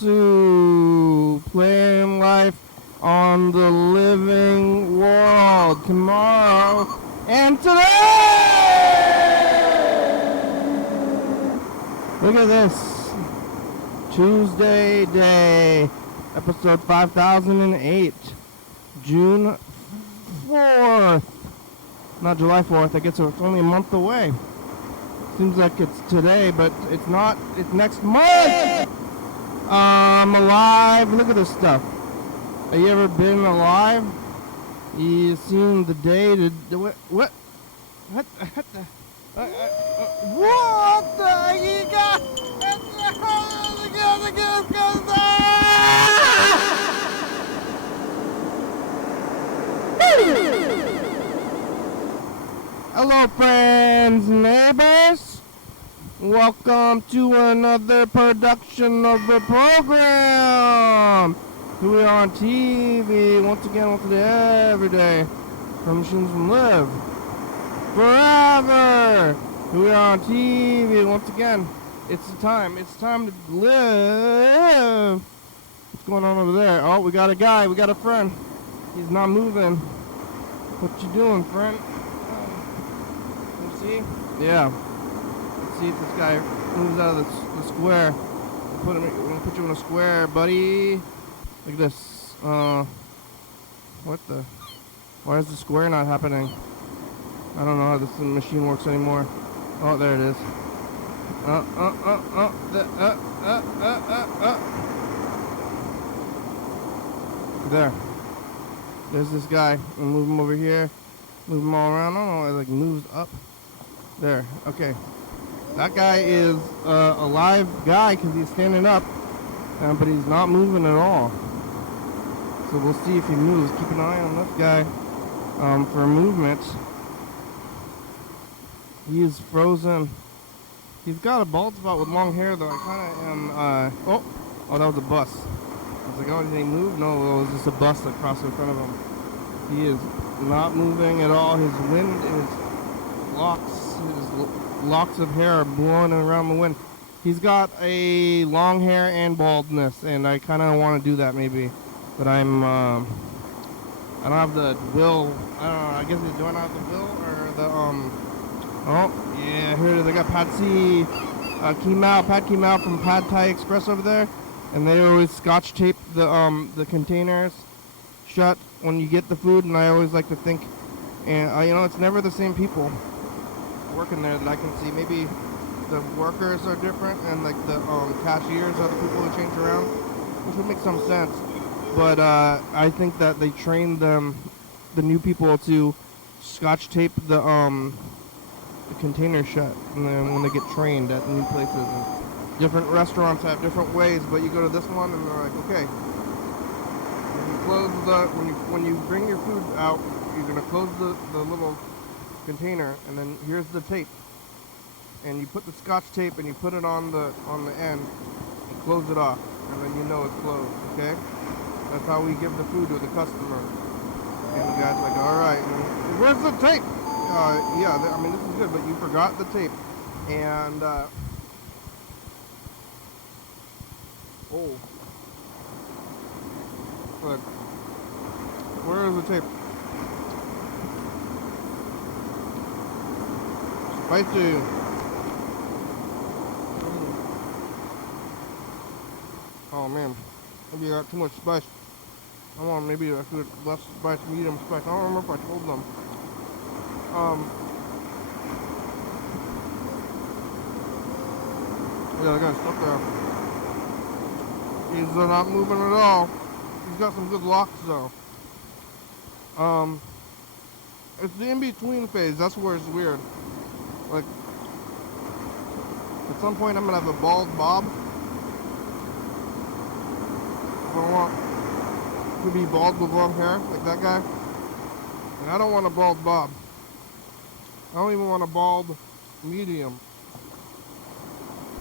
to Playing Life on the Living World tomorrow and today. Look at this. Tuesday day, episode 5008, June 4th. Not July 4th, I guess it's only a month away. Seems like it's today, but it's not. It's next month. I'm alive. Look at this stuff. Have you ever been alive? You seen the day to do it? What the? What the? You got? Hello, friends, neighbors. Welcome to another production of the program. Here we are on TV once again, every day. From Machines from Live Forever. Here we are on TV once again. It's time to live. What's going on over there? Oh, we got a guy. We got a friend. He's not moving. What you doing, friend? See? Yeah. Let's see if this guy moves out of the square. We're gonna put you in a square, buddy. Like this. What the? Why is the square not happening? I don't know how this machine works anymore. Oh, there it is. There. There's this guy. We'll move him over here. Move him all around. I don't know. It like moves up. There. Okay. That guy is a live guy because he's standing up, but he's not moving at all. So we'll see if he moves. Keep an eye on this guy for movement. He is frozen. He's got a bald spot with long hair, though. I kind of am. Oh, that was a bus. I was like, oh, did he move? No, it was just a bus that crossed in front of him. He is not moving at all. His wind is locks of hair are blowing around the wind. He's got a long hair and baldness, and I kind of want to do that maybe, but I don't have the will. I don't know. I guess do I not have the will or the Oh yeah, here it is. I got Patsy Pat came out from Pad Thai Express over there, and they always scotch tape the containers shut when you get the food, and I always like to think, and it's never the same people working there that I can see. Maybe the workers are different, and like the cashiers are the people who change around, which would make some sense. But I think that they train the new people to scotch tape the container shut, and then when they get trained at new places. And different restaurants have different ways, but you go to this one and they're like, okay, when you bring your food out, you're gonna close the little container, and then here's the tape, and you put the scotch tape and you put it on the end and close it off, and then you know it's closed. Okay, that's how we give the food to the customer. And the guy's like, all right, where's the tape? Yeah, I mean, this is good, but you forgot the tape. And but where is the tape? Spicy. Oh man, maybe I got too much spice. I want maybe I could less spice, medium spice. I don't remember if I told them. Yeah, I got stuck there. He's not moving at all. He's got some good locks though. It's the in-between phase. That's where it's weird. Like, at some point I'm gonna have a bald bob. I want to be bald with long hair, like that guy. And I don't want a bald bob. I don't even want a bald medium.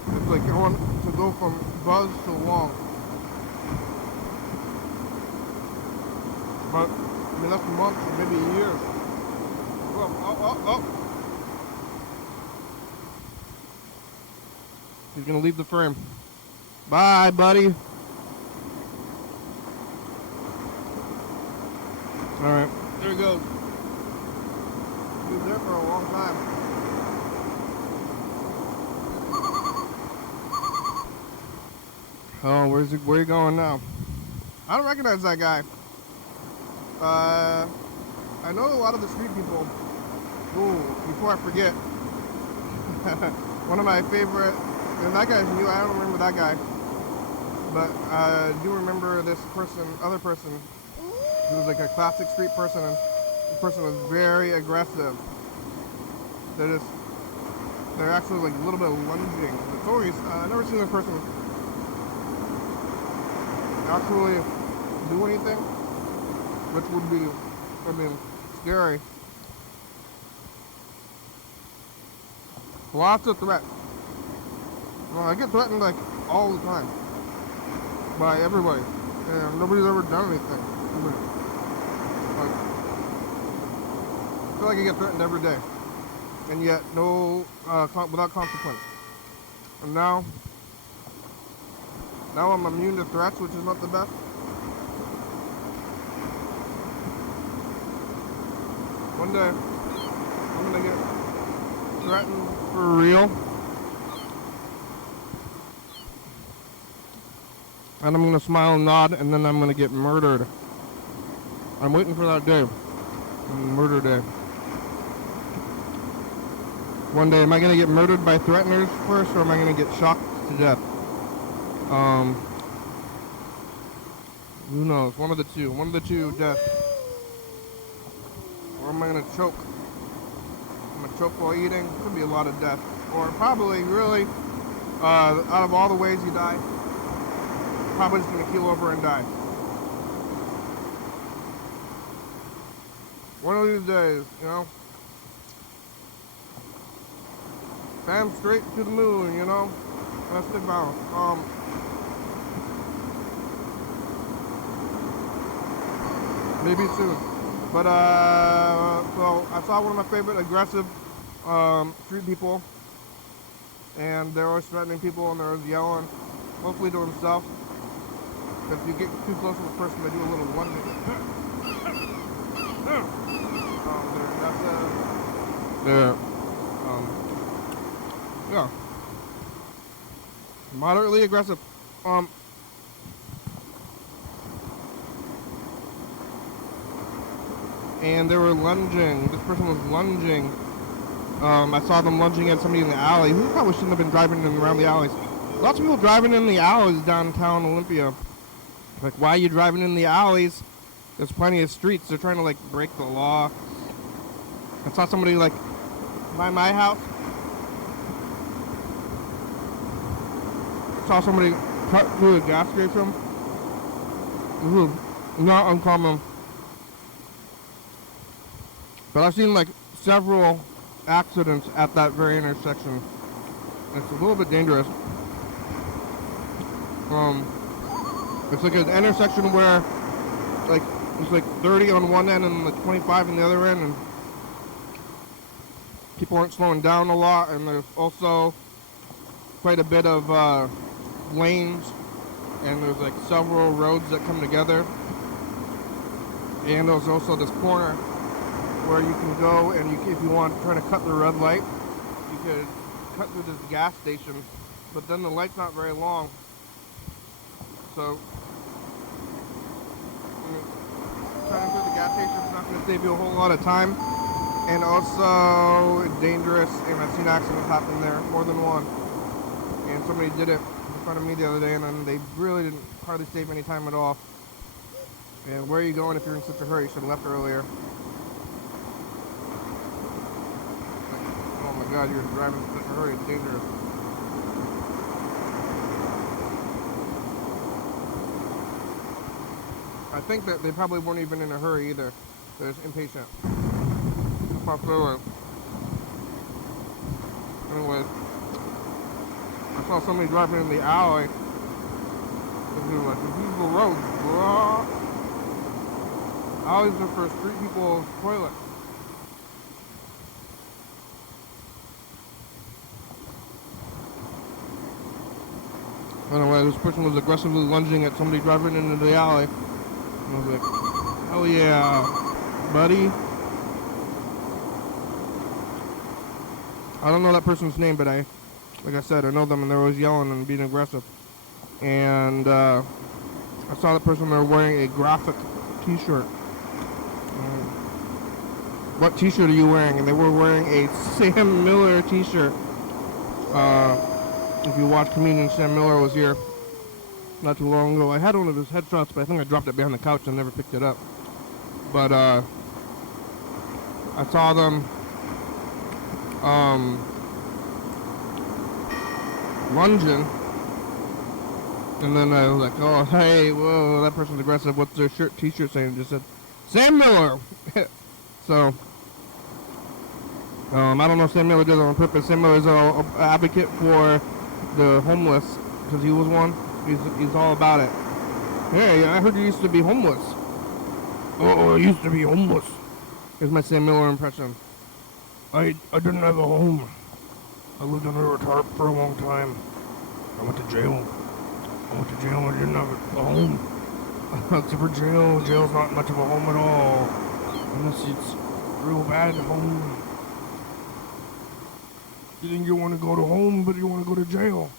It's like I want to go from buzz to long. But, I mean, that's months or maybe years. Oh. He's gonna leave the frame. Bye, buddy. Alright, there he goes. He was there for a long time. Oh, where are you going now? I don't recognize that guy. I know a lot of the street people. Ooh, before I forget. One of my favorite, and that guy's new, I don't remember that guy. But I do remember this person, other person, who was like a classic street person, and this person was very aggressive. They're actually like a little bit lunging. It's always, I've never seen this person actually do anything, which would be, I mean, scary. Lots of threats. Well, I get threatened like all the time by everybody, and nobody's ever done anything. Like, I feel like I get threatened every day, and yet no, without consequence. And now I'm immune to threats, which is not the best. One day, I'm gonna get threatened for real, and I'm gonna smile and nod, and then I'm gonna get murdered. I'm waiting for that day, murder day. One day, am I gonna get murdered by threateners first, or am I gonna get shocked to death? Who knows? One of the two. One of the two death. Or am I gonna choke? I'm gonna choke while eating. Could be a lot of death. Or probably, really, out of all the ways you die, probably just gonna keel over and die. One of these days, you know. Bam, straight to the moon, you know. Let's stick balance. Maybe soon. But so I saw one of my favorite aggressive street people, and they're always threatening people, and they're always yelling, mostly to themselves. If you get too close to the person, they do a little lunging. Yeah. Moderately aggressive. And they were lunging. This person was lunging. I saw them lunging at somebody in the alley who probably shouldn't have been driving them around the alleys. Lots of people driving in the alleys downtown Olympia. Like, why are you driving in the alleys? There's plenty of streets. They're trying to, like, break the law. I saw somebody, like, by my house. I saw somebody cut through a gas station. This is not uncommon. But I've seen, like, several accidents at that very intersection. It's a little bit dangerous. It's like an intersection where, like, it's like 30 on one end and like 25 on the other end, and people aren't slowing down a lot, and there's also quite a bit of lanes, and there's like several roads that come together, and there's also this corner where you can go, and if you want to try to cut the red light, you could cut through this gas station, but then the light's not very long, so cutting through the gas station is not going to save you a whole lot of time, and also it's dangerous, and I've seen accidents happen there, more than one, and somebody did it in front of me the other day, and then they really didn't hardly save any time at all. And where are you going if you're in such a hurry? You should have left earlier. Oh my God, you're driving in such a hurry, it's dangerous. I think that they probably weren't even in a hurry either. They're just impatient. Anyways, I saw somebody driving in the alley. These are roads, bro. Alleys are for street people's toilets. Anyway, this person was aggressively lunging at somebody driving into the alley. And I was like, hell yeah. buddy. I don't know that person's name, but like I said, I know them, and they're always yelling and being aggressive. And I saw the person there wearing a graphic T-shirt. What T-shirt are you wearing? And they were wearing a Sam Miller T-shirt. If you watch comedian Sam Miller was here not too long ago. I had one of his headshots, but I think I dropped it behind the couch and never picked it up. But I saw them lunging, and then I was like, oh, hey, whoa, that person's aggressive. What's their T-shirt saying? It just said Sam Miller. So I don't know if Sam Miller does it on purpose. Sam Miller is an advocate for the homeless, because he was one. He's all about it. Hey, I heard you used to be homeless. Oh, I used to be homeless. Here's my Sam Miller impression. I didn't have a home. I lived under a tarp for a long time. I went to jail. I didn't have a home. Except for jail. Jail's not much of a home at all. Unless it's a real bad home. You think you want to go to home, but you want to go to jail.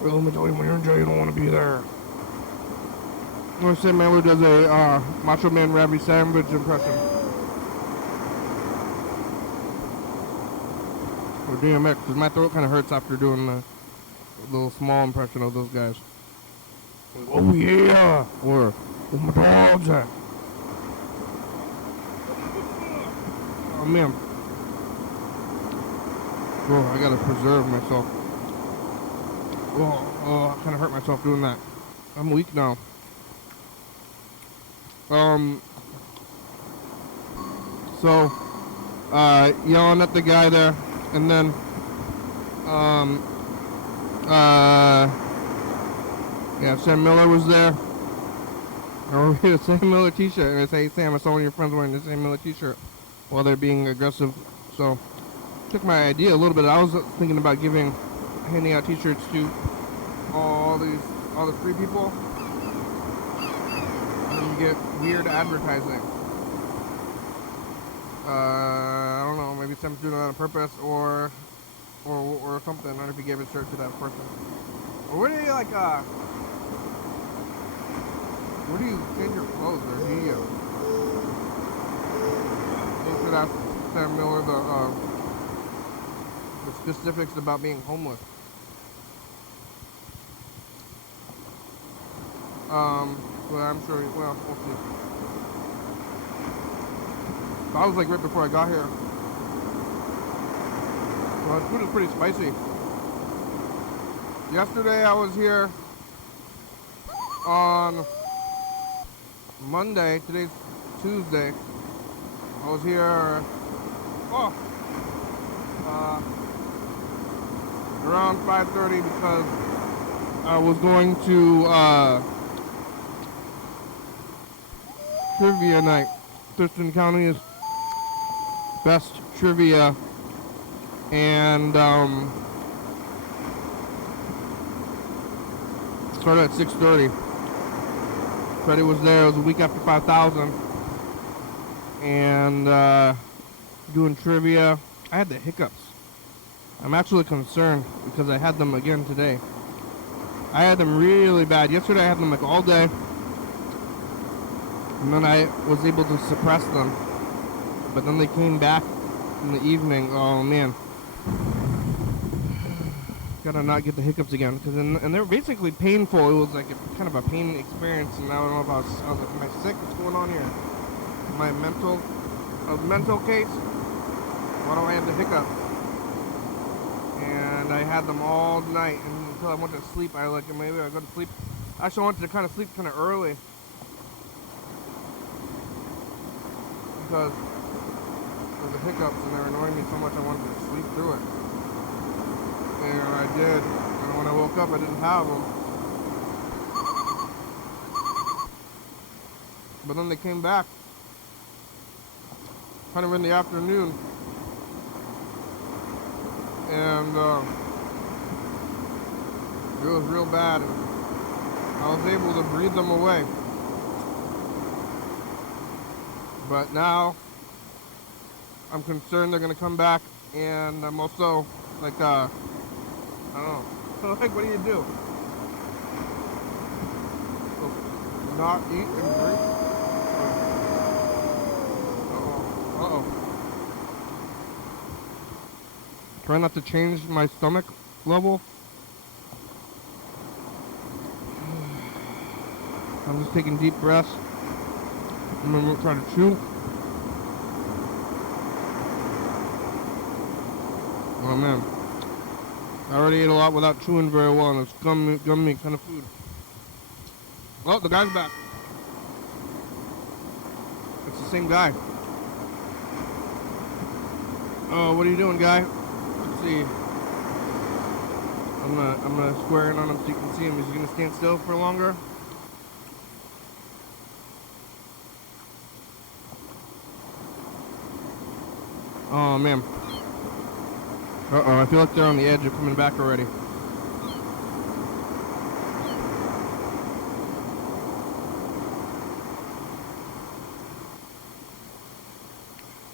Well, let me tell you, when you're in jail, you don't want to be there. I'm going to say Miller does a Macho Man Ravi Sandwich impression. Or DMX, because my throat kind of hurts after doing the little small impression of those guys. Oh yeah! Or, where my dogs at? Oh man. Oh, I gotta preserve myself. Oh, I kind of hurt myself doing that. I'm weak now. So, yelling at the guy there, and then, yeah, Sam Miller was there. I wore a Sam Miller T-shirt, and I say, hey, Sam, I saw one of your friends wearing the Sam Miller T-shirt while they're being aggressive. So, took my idea a little bit. I was thinking about handing out T-shirts to all the free people, and then you get weird advertising. I don't know, maybe Sam's doing that on purpose, or something. I don't know if he gave a shirt to that person. Or where do you where do you change your clothes, or do you? You should ask Sam Miller the specifics about being homeless. Well, I'm sure, well, we'll see. That was like right before I got here. Well, the food is pretty spicy. Yesterday I was here on Monday. Today's Tuesday. I was here, around 5:30 because I was going to trivia night. Thurston County is best trivia, and started at 6:30. Freddie was there. It was a week after 5,000, and doing trivia. I had the hiccups. I'm actually concerned because I had them again today. I had them really bad. Yesterday I had them like all day, and then I was able to suppress them, but then they came back in the evening. Oh man, gotta not get the hiccups again, and they're basically painful. It was like kind of a pain experience, and I don't know if I was like, am I sick? What's going on here? Am I a mental case? Why do I have the hiccups? And I had them all night, and until I went to sleep, I like, maybe I go to sleep. Actually, I wanted to kind of sleep kind of early because of the hiccups, and they're annoying me so much I wanted to sleep through it. And I did, and when I woke up I didn't have them. But then they came back kind of in the afternoon, and it was real bad, and I was able to breathe them away. But now I'm concerned they're gonna come back, and I'm also like, I don't know. Like, what do you do? Not eat and drink? Uh-oh. Try not to change my stomach level. I'm just taking deep breaths. I'm gonna try to chew. Oh man. I already ate a lot without chewing very well, and it's gummy kind of food. Oh, the guy's back. It's the same guy. Oh, what are you doing, guy? Let's see. I'm gonna square in on him so you can see him. Is he gonna stand still for longer? Oh man. Uh-oh, I feel like they're on the edge of coming back already.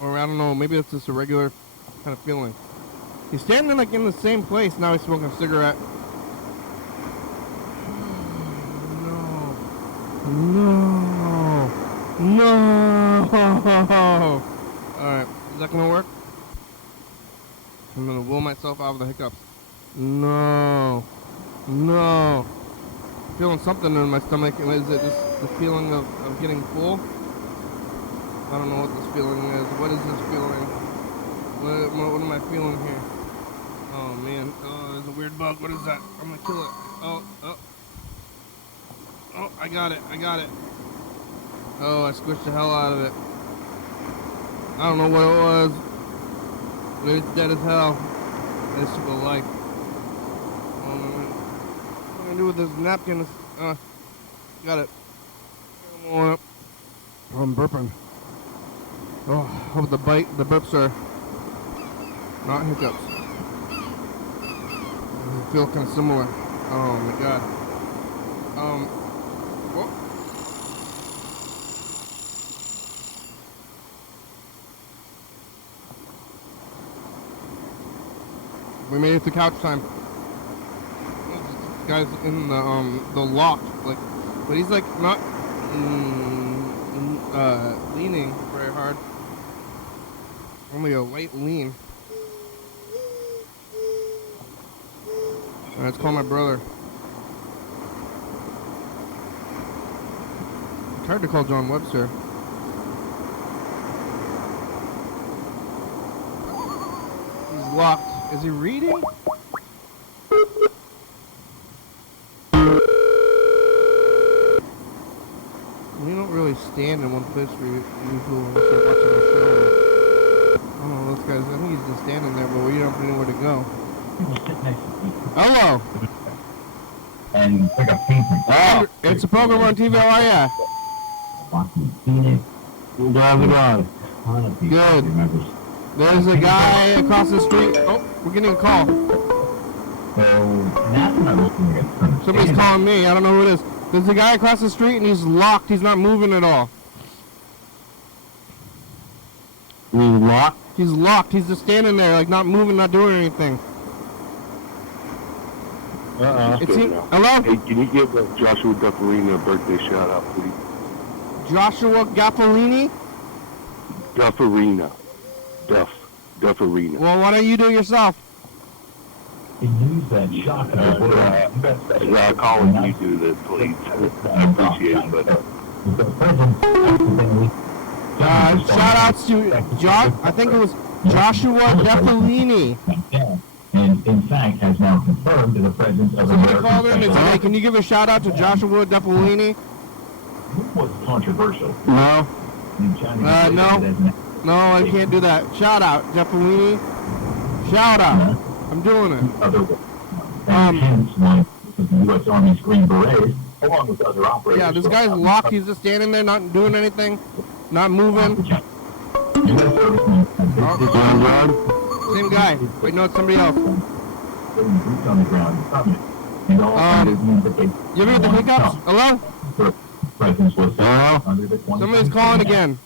Or I don't know, maybe it's just a regular kind of feeling. He's standing like in the same place, now he's smoking a cigarette. No. Alright, is that gonna work? I'm gonna will myself out of the hiccups. No. Feeling something in my stomach. Is it just the feeling of getting full? I don't know what this feeling is. What is this feeling? What am I feeling here? Oh man. Oh, there's a weird bug. What is that? I'm gonna kill it. Oh, I got it. Oh, I squished the hell out of it. I don't know what it was. But it's dead as hell. This took a life. What am I gonna do with this napkin? Got it. I'm burping. Oh, hope the burps are not hiccups. I feel kind of similar. Oh my god. Whoa. We made it to couch time. This guy's in the lock, like, but he's like not leaning very hard. Only a light lean. Alright, let's call my brother. It's hard to call John Webster. He's locked. Is he reading? We don't really stand in one place for usually when we start watching the show. I don't know, this guy's, I think he's just standing there, but we don't know where to go. Hello! And pick up painting. Oh, it's a program on TV, how are ya? Good. There's a guy across the street. Oh, we're getting a call. Somebody's calling me. I don't know who it is. There's a guy across the street and he's locked. He's not moving at all. He's locked? He's locked. He's just standing there, like not moving, not doing anything. Hello? Hey, can you give Joshua Gaffarini a birthday shout out, please? Joshua Gaffarini? Gaffarina. Well, why don't you do it yourself? Use that shotgun. Calling you do this, please. I appreciate it, but shout outs to I think it was Joshua Gaffarini. And in fact has now confirmed in the presence of somebody called in and said, hey, can you give a shout out to Joshua Gaffarini? This was controversial. No. No, I can't do that. Shout out, Gaffarini. Shout out. I'm doing it. Hence, one of the U.S. Army's Green Berets, along with other operators. Yeah, this guy's locked. He's just standing there, not doing anything, not moving. Same guy. Wait, no, it's somebody else. You ever get the hiccups? Hello? Hello? Somebody's calling again.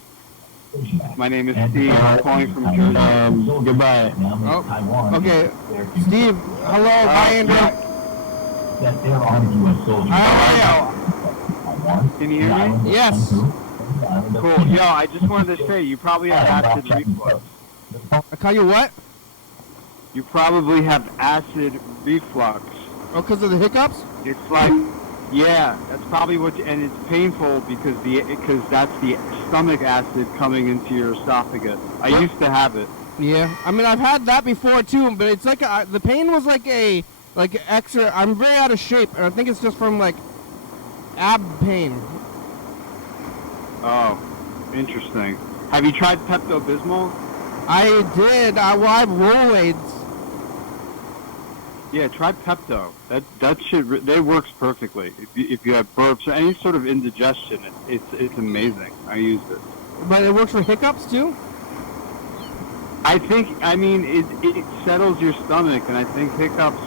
My name is Steve. I'm calling from Jersey. Goodbye. Oh, okay. Steve, hello. Hi, Andrew. That there are U.S. soldiers. How are Can you hear me? you? Yes. Cool. Yo, I just wanted to say, you probably have acid reflux. I call you what? You probably have acid reflux. Oh, because of the hiccups? It's like, yeah, that's probably what, and it's painful because that's the stomach acid coming into your esophagus. I used to have it. Yeah. I mean, I've had that before too, but it's like the pain was like extra. I'm very out of shape, and I think it's just from like ab pain. Oh, interesting. Have you tried Pepto-Bismol? I did. I have Rolaids. Yeah, try Pepto. That shit, that works perfectly. If you have burps or any sort of indigestion, it's amazing. I used it. But it works for hiccups too? I mean, it settles your stomach, and I think hiccups,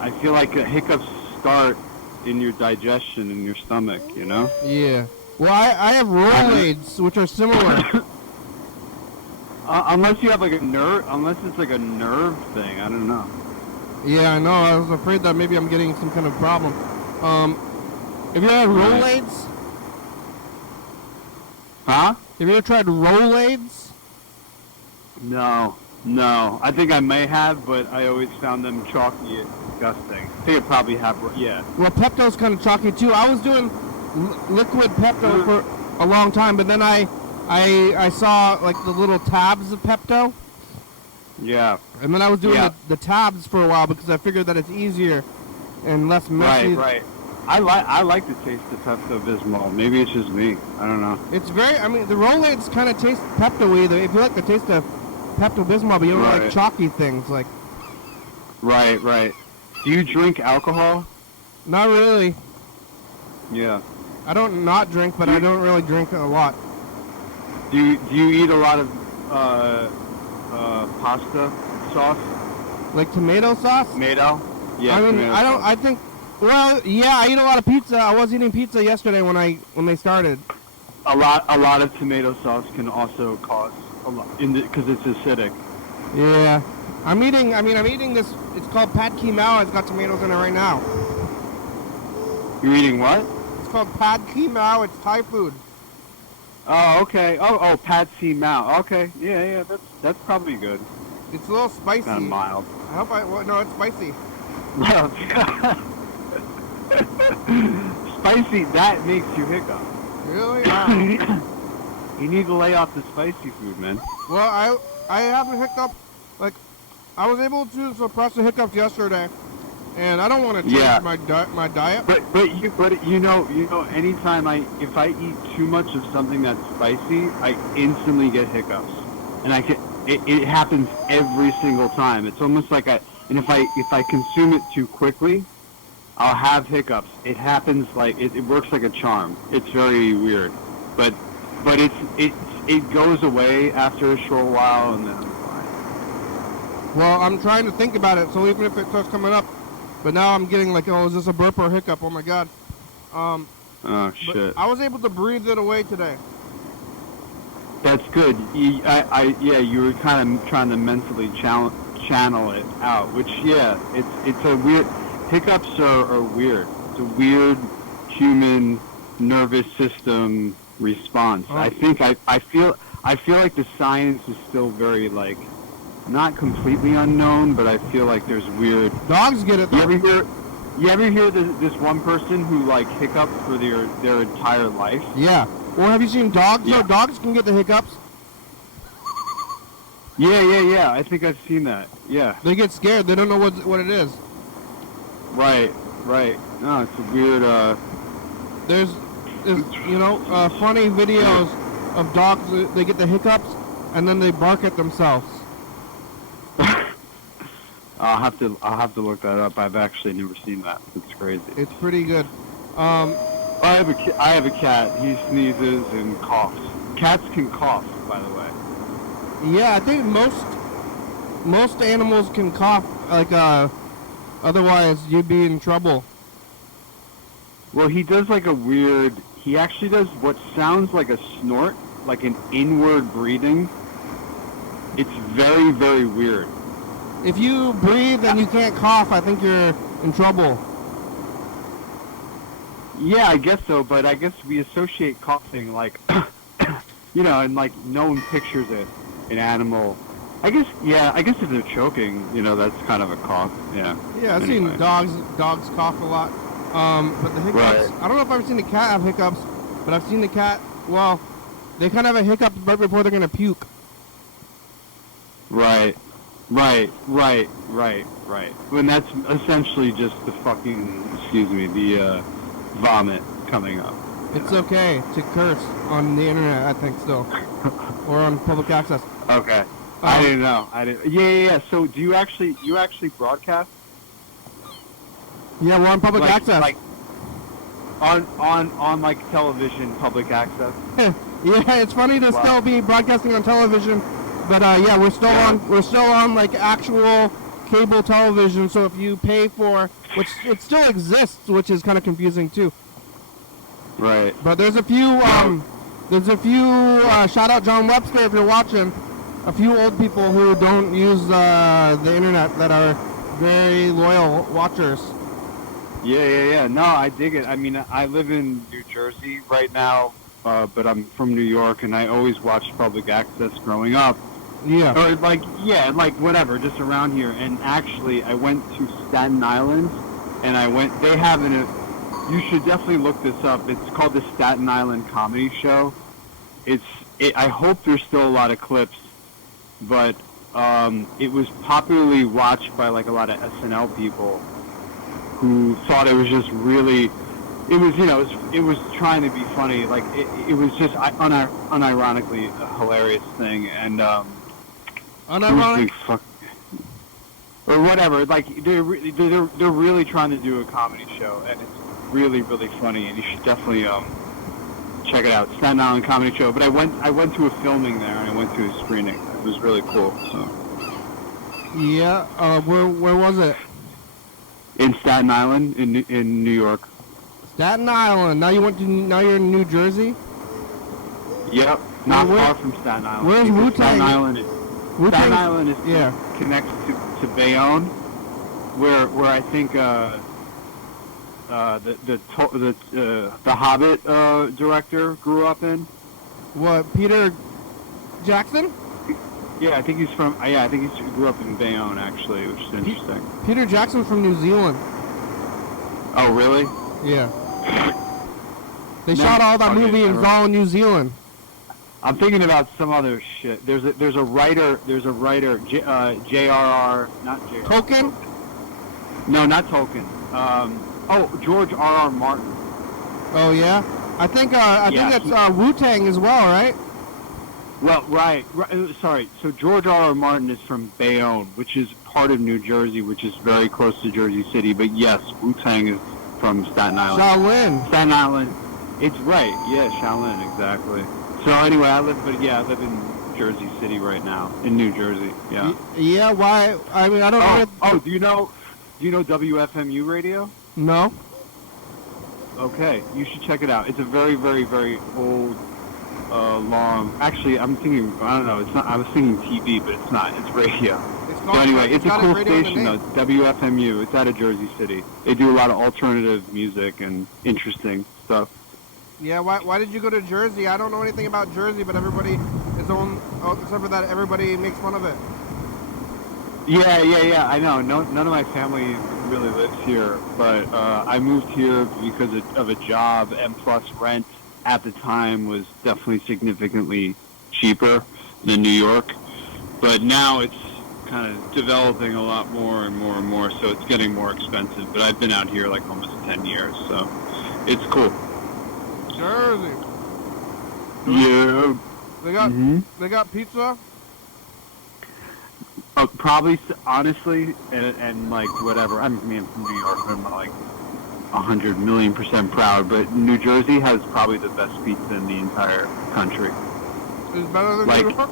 I feel like hiccups start in your digestion in your stomach, you know? Yeah. Well, I have Rolaids, which are similar. Unless you have like unless it's like a nerve thing, I don't know. Yeah, I know. I was afraid that maybe I'm getting some kind of problem. Have you had Rolaids? Huh? Have you ever tried Rolaids? No. I think I may have, but I always found them chalky and disgusting. I think I probably have, yeah. Well, Pepto's kind of chalky too. I was doing liquid Pepto for a long time, but then I saw like the little tabs of Pepto. Yeah. And then I was doing the tabs for a while because I figured that it's easier and less messy. Right. I like the taste of Pepto-Bismol. Maybe it's just me. I don't know. It's very, I mean, the Rolaids kind of taste Pepto-y. If you like the taste of Pepto-Bismol, but you don't like chalky things, like. Right. Do you drink alcohol? Not really. Yeah. I don't not drink, but I don't really drink a lot. Do you eat a lot of pasta sauce? Like tomato sauce? Tomato? Yeah. I mean, tomato I don't. sauce. I think. Well, yeah, I eat a lot of pizza. I was eating pizza yesterday when they started. A lot of tomato sauce can also cause a lot because it's acidic. Yeah. I'm eating this. It's called Pad Ki Mao. It's got tomatoes in it right now. You're eating what? It's called Pad Ki Mao. It's Thai food. Oh, okay. Oh, Pad See Mao. Okay. Yeah. That's probably good. It's a little spicy. Kind of mild. I hope no, it's spicy. Well, spicy. That makes you hiccup. Really? You need to lay off the spicy food, man. Well, I have a hiccup. Like, I was able to suppress the hiccups yesterday, and I don't want to change my diet. But you know, anytime if I eat too much of something that's spicy, I instantly get hiccups, and it happens every single time. It's almost like if I consume it too quickly, I'll have hiccups. It happens like it works like a charm. It's very weird, but it goes away after a short while, and then I'm fine. Well, I'm trying to think about it, so even if it starts coming up, but now I'm getting like, oh, is this a burp or a hiccup? Oh my god. Oh shit. I was able to breathe it away today. That's good. You were kind of trying to mentally channel it out, which it's a weird. Hiccups are weird. It's a weird human nervous system response. Oh. I think I feel like the science is still very like not completely unknown, but I feel like there's weird. Dogs get it. You ever hear this one person who like hiccups for their entire life? Yeah. Or have you seen dogs? Yeah. No, dogs can get the hiccups. Yeah. I think I've seen that. Yeah. They get scared. They don't know what it is. Right. No, it's a weird. There's funny videos of dogs. They get the hiccups, and then they bark at themselves. I'll have to look that up. I've actually never seen that. It's crazy. It's pretty good. I have a cat. He sneezes and coughs. Cats can cough, by the way. Yeah, I think most animals can cough. Like otherwise you'd be in trouble. Well, he does like a weird. He actually does what sounds like a snort, like an inward breathing. It's very, very weird. If you breathe and you can't cough, I think you're in trouble. Yeah, I guess so, but I guess we associate coughing like, and like no one pictures it, an animal. I guess if they're choking, that's kind of a cough. Yeah. Yeah, I've seen dogs cough a lot. But the hiccups, Right. I don't know if I've seen the cat have hiccups, but I've seen the cat, well, they kind of have a hiccup right before they're going to puke. Right. When that's essentially just the the vomit coming up. It's okay to curse on the internet, I think, still. Or on public access. Okay. I didn't know. Yeah. So do you actually broadcast? Yeah, we're on public access. Like on like television, public access. Yeah, it's funny to still be broadcasting on television, but yeah, we're still on like actual cable television. So if you pay for, which it still exists, which is kind of confusing too. Right. But there's a few shout out John Webster if you're watching. A few old people who don't use the internet that are very loyal watchers. Yeah. No, I dig it. I mean, I live in New Jersey right now, but I'm from New York, and I always watched public access growing up. Yeah. Or like whatever, just around here. And actually, I went to Staten Island, and they have you should definitely look this up. It's called the Staten Island Comedy Show. I hope there's still a lot of clips, but it was popularly watched by like a lot of SNL people who thought it was just really, it was trying to be funny. Like it was just unironically a hilarious thing, and unironic or whatever. Like they're really trying to do a comedy show, and it's really, really funny, and you should definitely check it out. Staten Island Comedy Show. But I went to a filming there, and I went to a screening. It was really cool. So. Yeah. Where was it? In Staten Island, in New York. Staten Island. Now you're in New Jersey. Yep. Not far from Staten Island. Where's Wu-Tang? Staten Island is yeah. connected to Bayonne, where I think the Hobbit director grew up in. What, Peter Jackson? Yeah, I think he grew up in Bayonne actually, which is interesting. Peter Jackson's from New Zealand. Oh, really? Yeah. They shot all that movie in all in New Zealand. I'm thinking about some other shit. There's a writer, J.R.R. not J.R.R. Tolkien? No, not Tolkien. George R.R. Martin. Oh yeah, I think that's Wu-Tang as well, right? Well, right. Sorry. So George R.R. Martin is from Bayonne, which is part of New Jersey, which is very close to Jersey City. But yes, Wu-Tang is from Staten Island. Shaolin. Staten Island. It's right. Yeah, Shaolin, exactly. So anyway, I live in Jersey City right now, in New Jersey. Yeah. Yeah. Why? I mean, I don't know. Do you know WFMU radio? No. Okay, you should check it out. It's a very, very, very old, long. Actually, I'm thinking. I don't know. It's not. I was thinking TV, but it's not. It's radio. So anyway, it's a cool station though. WFMU. It's out of Jersey City. They do a lot of alternative music and interesting stuff. Yeah. Why did you go to Jersey? I don't know anything about Jersey, but everybody is except for that, everybody makes fun of it. Yeah. I know. None of my family really lives here, but I moved here because of a job, and plus rent at the time was definitely significantly cheaper than New York. But now it's kind of developing a lot more and more and more, so it's getting more expensive. But I've been out here like almost 10 years, so it's cool. Jersey. Yeah. They got pizza. Probably, honestly, and like whatever. I mean, I'm from New York, I'm like 100,000,000% proud. But New Jersey has probably the best pizza in the entire country. Is it better than New York?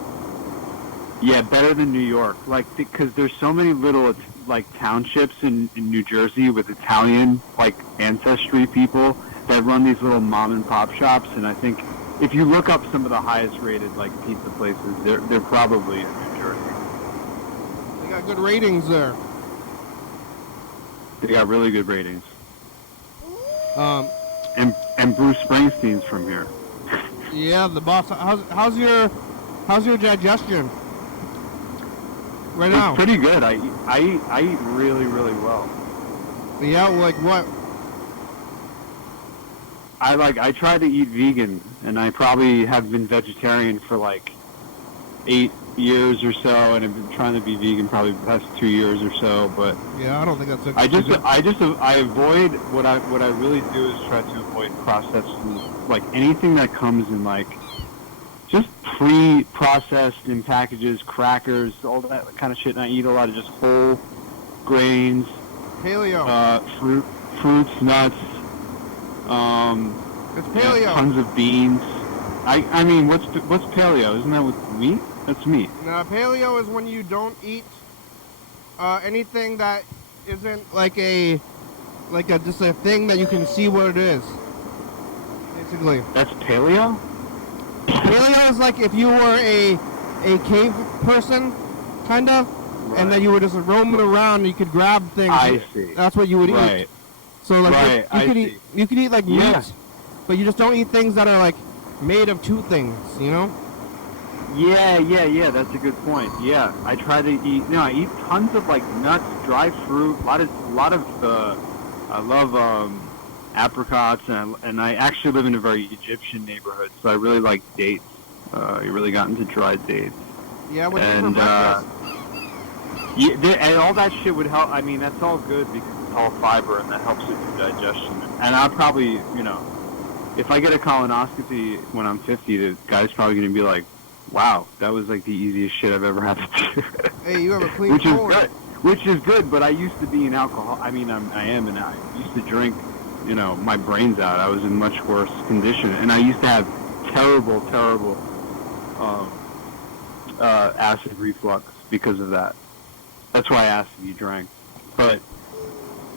Yeah, better than New York. Like, because there's so many little like townships in New Jersey with Italian like ancestry people that run these little mom and pop shops, and I think if you look up some of the highest rated like pizza places, they're probably in New Jersey. They got good ratings there. They got really good ratings. Um, And Bruce Springsteen's from here. yeah, the boss. How's your digestion right now? It's pretty good. I eat really, really well. Yeah, like what? I try to eat vegan, and I probably have been vegetarian for like 8 years or so, and I've been trying to be vegan probably the past 2 years or so. But Yeah, I don't think that's a. I avoid what I really do is try to avoid processed food, like anything that comes in like just pre-processed in packages, crackers, all that kind of shit. And I eat a lot of just whole grains, paleo. Fruits, nuts. It's paleo. Tons of beans. I mean, what's paleo? Isn't that with meat? That's meat. Now, paleo is when you don't eat anything that isn't like just a thing that you can see what it is. Basically. That's paleo? Paleo is like if you were a cave person, kind of, Right. and then you were just roaming around and you could grab things. I see. That's what you would Right. eat. So like Right, you could eat like Yeah. meat, but you just don't eat things that are like made of two things, you know? Yeah, that's a good point. Yeah, I try to eat, I eat tons of like nuts, dry fruit, a lot of I love apricots, and I actually live in a very Egyptian neighborhood, so I really like dates. I really got into dried dates. Yeah, what you eat for And breakfast? and all that shit would help. I mean, that's all good because it's all fiber and that helps with your digestion. And I'll probably, if I get a colonoscopy when I'm 50, the guy's probably going to be like, wow, that was like the easiest shit I've ever had to do. Hey, you have a clean Which is colon. good. Which is good, but I used to be an alcoholic. I mean, I am, and I used to drink, my brains out. I was in much worse condition, and I used to have terrible acid reflux because of that. That's why I asked if you drank. But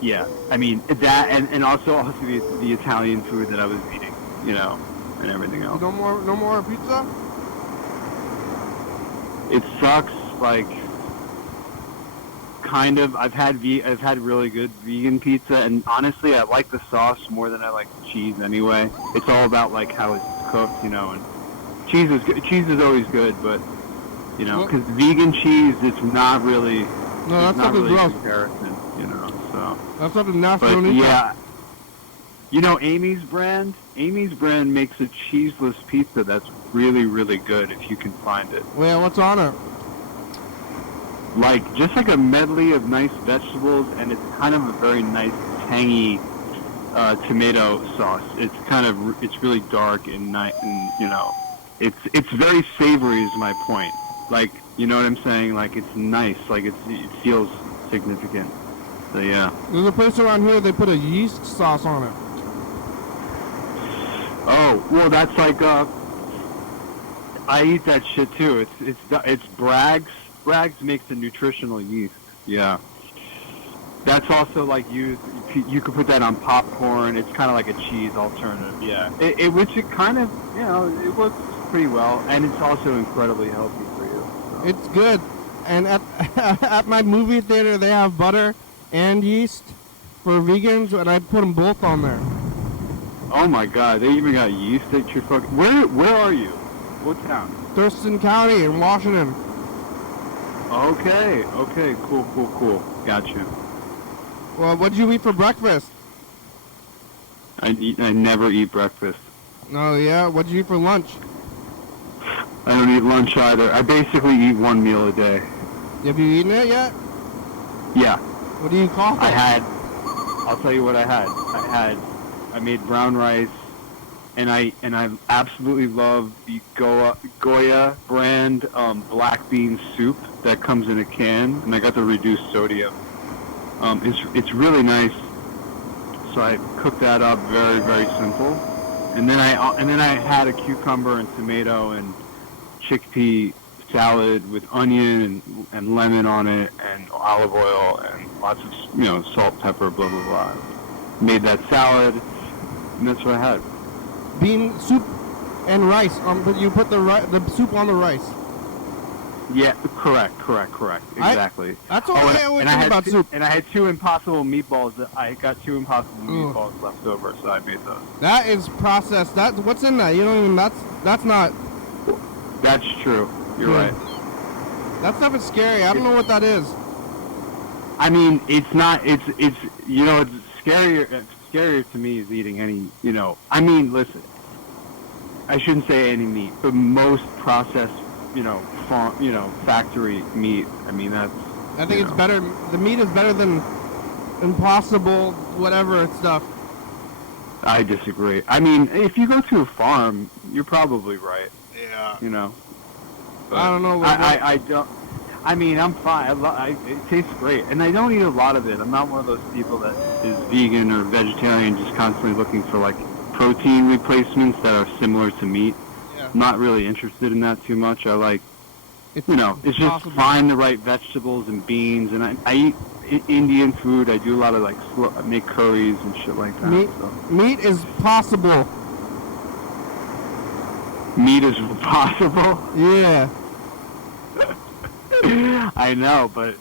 yeah, I mean that, and also the Italian food that I was eating, and everything else. No more pizza? It sucks. Like, kind of. I've had really good vegan pizza, and honestly, I like the sauce more than I like the cheese. Anyway, it's all about like how it's cooked, and cheese is good. Cheese is always good, but because vegan cheese, it's not really. No, that's not something really gross. a comparison, So. That's something nasty. But Don't eat that. yeah, Amy's brand makes a cheeseless pizza that's really, really good if you can find it. Well, what's on it? Just like a medley of nice vegetables, and it's kind of a very nice, tangy tomato sauce. It's really dark and nice, and it's very savory. Is my point. You know what I'm saying? It's nice. It feels significant. So yeah. There's a place around here they put a yeast sauce on it. Oh, well, that's I eat that shit too. It's Bragg's. Bragg's makes a nutritional yeast. Yeah. That's also you could put that on popcorn. It's kind of like a cheese alternative. Yeah. Which it kind of, it works pretty well, and it's also incredibly healthy for you. So. It's good. And at my movie theater they have butter and yeast for vegans, and I put them both on there. Oh my God! They even got yeast at your fucking. Where are you? What town? Thurston County in Washington. Okay. Cool. Gotcha. Well, what'd you eat for breakfast? I never eat breakfast. Oh yeah, what'd you eat for lunch? I don't eat lunch either. I basically eat one meal a day. Have you eaten it yet? Yeah. What do you call it? I'll tell you what I had. I made brown rice, and I absolutely love the Goya brand black bean soup that comes in a can, and I got the reduced sodium. It's really nice. So I cooked that up, very, very simple, and then I had a cucumber and tomato and chickpea salad with onion and lemon on it, and olive oil and lots of salt, pepper, blah blah blah. Made that salad, and that's what I had. Bean soup. and rice. But you put the soup on the rice. Yeah, correct. Exactly. That's all I always think about soup. And I had 2 Impossible meatballs. I got 2 Impossible meatballs left over, so I made those. That is processed. What's in that? You don't even. That's not. That's true. You're right. That stuff is scary. I don't know what that is. I mean, it's not. It's it's scarier. Scarier to me is eating any. I mean, listen. I shouldn't say any meat, but most processed. Farm, factory meat. I mean, that's. I think it's better. The meat is better than Impossible, whatever stuff. I disagree. I mean, if you go to a farm, you're probably right. Yeah. But I don't know. I don't. I mean, I'm fine. It tastes great, and I don't eat a lot of it. I'm not one of those people that is vegan or vegetarian, just constantly looking for like protein replacements that are similar to meat. I'm not really interested in that too much. I like, it's just find the right vegetables and beans, and I eat Indian food. I do a lot of I make curries and shit like that. Meat is possible. Meat is possible? Yeah. I know, but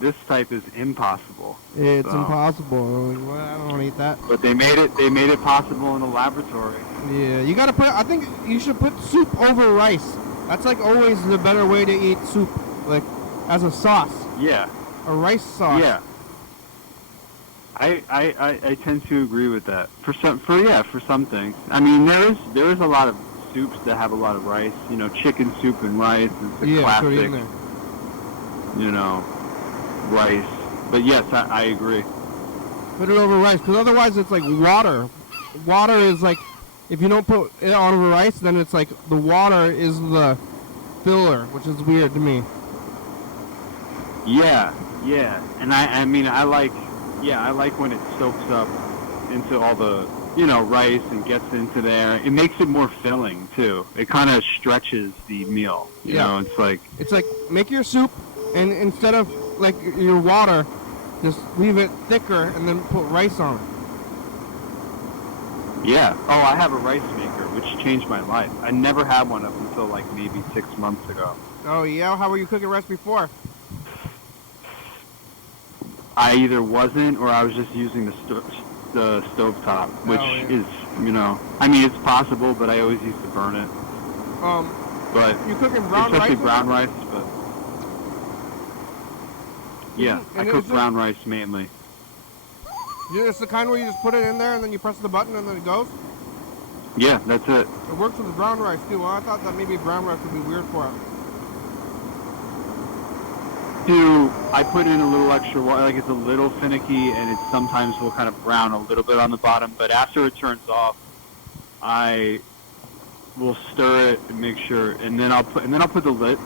this type is impossible. Yeah, it's impossible. Well, I don't want to eat that. But they made it possible in a laboratory. Yeah, you gotta I think you should put soup over rice. That's like always the better way to eat soup, like as a sauce. Yeah. A rice sauce. Yeah. I tend to agree with that. For some things. I mean, there is a lot of soups that have a lot of rice. Chicken soup and rice is the classic. Put it in there. Rice. But yes, I agree. Put it over rice, because otherwise it's like water. Water is like, if you don't put it on rice, then it's like the water is the filler, which is weird to me. Yeah. And I like when it soaks up into all the, rice and gets into there. It makes it more filling, too. It kind of stretches the meal. You know, it's like make your soup, and instead of like your water, just leave it thicker and then put rice on it. Yeah. Oh, I have a rice maker, which changed my life. I never had one up until like maybe 6 months ago. Oh, yeah? How were you cooking rice before? I either wasn't, or I was just using the stovetop, which is, I mean, it's possible, but I always used to burn it. But you cooking brown rice? Especially brown rice, but yeah, I cook brown rice mainly. It's the kind where you just put it in there and then you press the button and then it goes? Yeah, that's it. It works with the brown rice too. Well, I thought that maybe brown rice would be weird for it. I put in a little extra water, like it's a little finicky, and it sometimes will kind of brown a little bit on the bottom, but after it turns off, I will stir it and make sure, and then I'll put the lid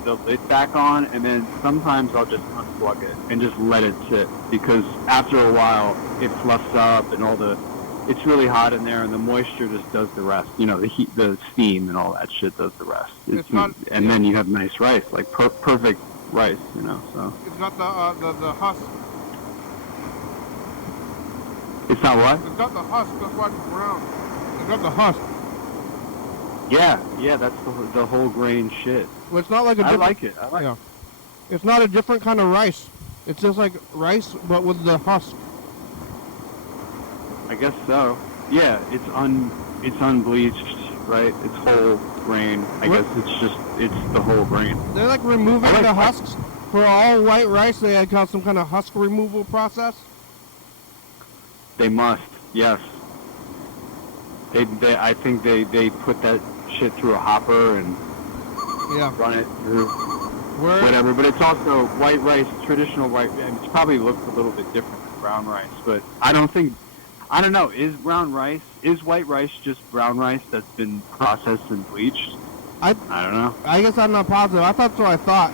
back on, and then sometimes I'll just unplug it and just let it sit, because after a while it fluffs up and it's really hot in there, and the moisture just does the rest. The heat, the steam, and all that shit does the rest. Then you have nice rice, like perfect rice, so. It's got the husk. It's not what? It's got the husk, that's why it's brown. It's got the husk. Yeah, that's the whole grain shit. Well, it's not like I like it. It's not a different kind of rice. It's just like rice, but with the husk. I guess so. Yeah, it's unbleached, right? It's whole grain. I guess it's the whole grain. They're like removing the husks for all white rice. They had some kind of husk removal process. They must, yes. I think they put that shit through a hopper and run it through whatever. But it's also white rice, traditional white. And it probably looks a little bit different than brown rice. But I don't know. Is white rice just brown rice that's been processed and bleached? I don't know. I guess I'm not positive. I thought so. I thought.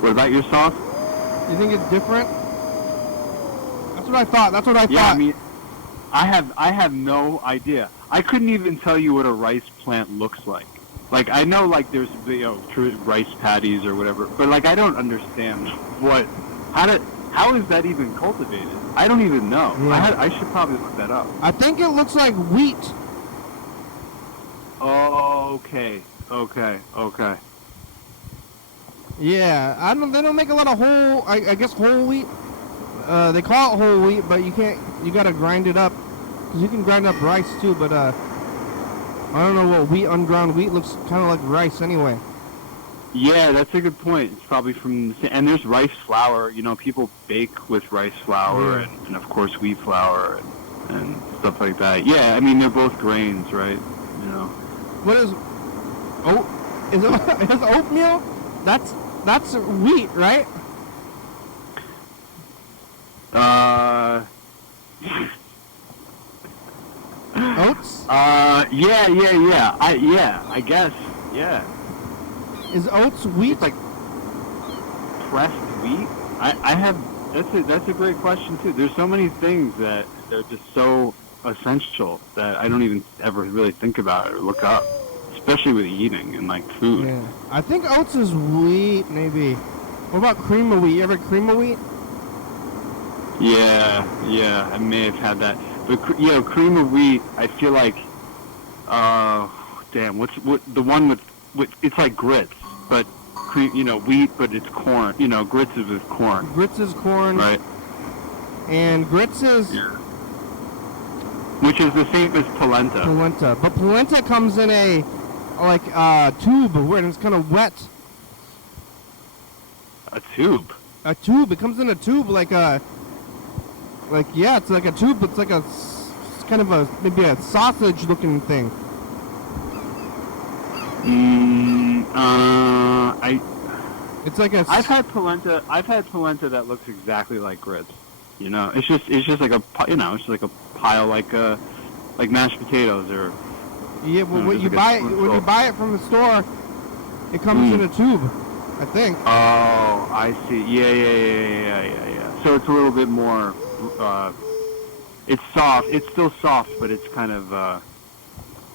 What about your sauce? You think it's different? That's what I thought. Yeah, I mean, I have no idea. I couldn't even tell you what a rice plant looks like. Like, I know, like, there's, rice patties or whatever, but, like, I don't understand how is that even cultivated? I don't even know. Yeah. I should probably look that up. I think it looks like wheat. Oh, okay. Yeah, I don't. They don't make a lot of whole. I guess whole wheat. They call it whole wheat, but you can't. You gotta grind it up. Cause you can grind up rice too, but I don't know what wheat. Unground wheat looks kind of like rice anyway. Yeah, that's a good point. It's probably from and there's rice flour. You know, people bake with rice flour and of course wheat flour and stuff like that. Yeah, I mean they're both grains, right? You know. What is oat? Is oatmeal? That's wheat, right? Oats? Yeah. I guess. Yeah. Is oats wheat? It's like pressed wheat. I have. That's a great question too. There's so many things that they're just so essential that I don't even ever really think about it or look up, especially with eating and like food. Yeah. I think oats is wheat, maybe. What about cream of wheat? You ever cream of wheat? Yeah. I may have had that, but cream of wheat. I feel like, damn. What the one with it's like grits, but cream. Wheat, but it's corn. Grits is with corn. Grits is corn. Right. And grits is. Yeah. Which is the same as polenta. Polenta, but polenta comes in a tube where it's kind of wet. A tube. A tube. It comes in a tube it's like a tube. It's like it's kind of maybe a sausage-looking thing. It's like a. I've had polenta that looks exactly like grits. It's just like a pile like mashed potatoes or. Yeah, well, when you buy it from the store, it comes in a tube, I think. Oh, I see. Yeah. So it's a little bit more. It's soft. It's still soft, but it's kind of.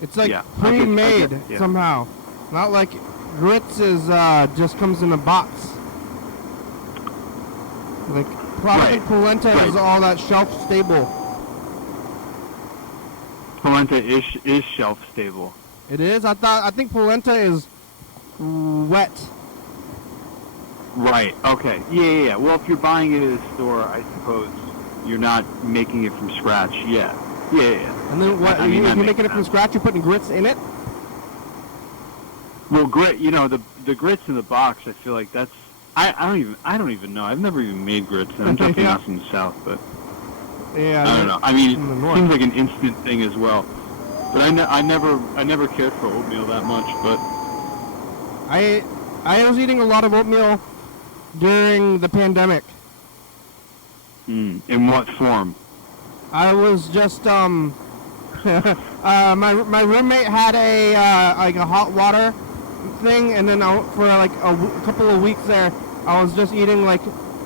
It's like pre-made somehow, not like grits is just comes in a box. Like probably polenta is all that shelf stable. Polenta is shelf stable. It is? I think polenta is wet. Right. Okay. Yeah. Well, if you're buying it at a store, I suppose you're not making it from scratch. Yeah. And then what? You're making it from scratch. You're putting grits in it. Well, grit. The grits in the box. I feel like that's. I don't even know. I've never even made grits. I'm definitely not from the South, but. Yeah. I don't know. I mean, it seems like an instant thing as well. But I never cared for oatmeal that much. But I was eating a lot of oatmeal during the pandemic. In what form? I was just my roommate had a hot water thing, and then for like a couple of weeks there, I was just eating like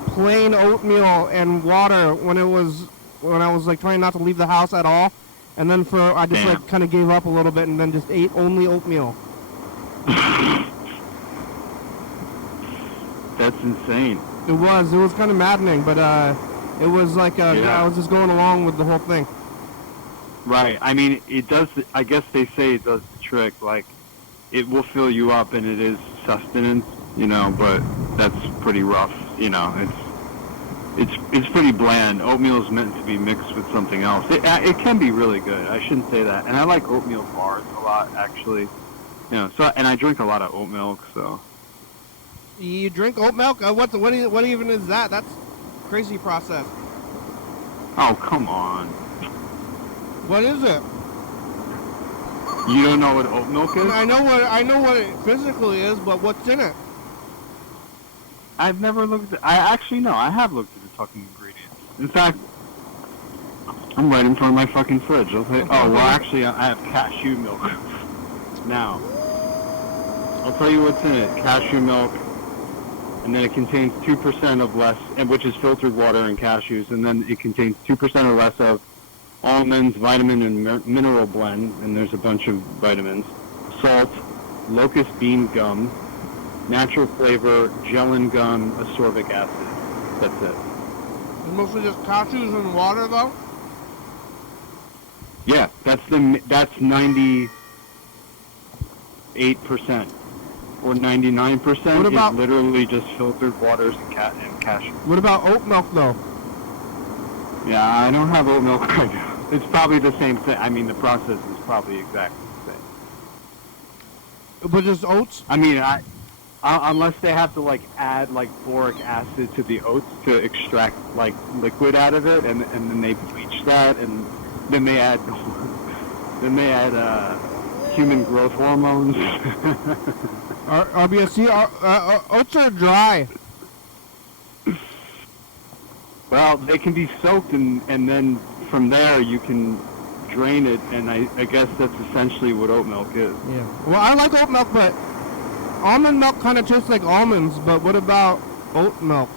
plain oatmeal and water when I was like trying not to leave the house at all, and then I just like kind of gave up a little bit and then just ate only oatmeal. That's insane. It was kind of maddening, but it was like I was just going along with the whole thing. Right. I mean, it does. I guess they say it does the trick. Like, it will fill you up, and it is sustenance. But that's pretty rough. It's pretty bland. Oatmeal is meant to be mixed with something else. It can be really good. I shouldn't say that. And I like oatmeal bars a lot, actually. So and I drink a lot of oat milk. So. You drink oat milk? What even is that? That's crazy process. Oh, come on. What is it? You don't know what oat milk is? I know what it physically is, but what's in it? I've never looked at. I actually know. I have looked at the fucking ingredients. In fact, I'm right in front of my fucking fridge. Okay. Oh well, actually, I have cashew milk now. I'll tell you what's in it. Cashew milk. And then it contains 2% of less, which is filtered water and cashews, and then it contains 2% or less of almonds, vitamin and mineral blend, and there's a bunch of vitamins, salt, locust bean gum, natural flavor, gellan gum, ascorbic acid. That's it. It's mostly just cashews and water, though? Yeah, that's 90. 8% or 99% What about- is literally just filtered waters and cashew. What about oat milk though? Yeah, I don't have oat milk right now. It's probably the same thing. I mean, the process is probably exactly the same. But just oats? I mean, unless they have to like add like boric acid to the oats to extract like liquid out of it, and then they bleach that, and then they add human growth hormones. RBSC, oats are dry. Well, they can be soaked, and then from there you can drain it, and I guess that's essentially what oat milk is. Yeah. Well, I like oat milk, but almond milk kind of tastes like almonds. But what about oat milk?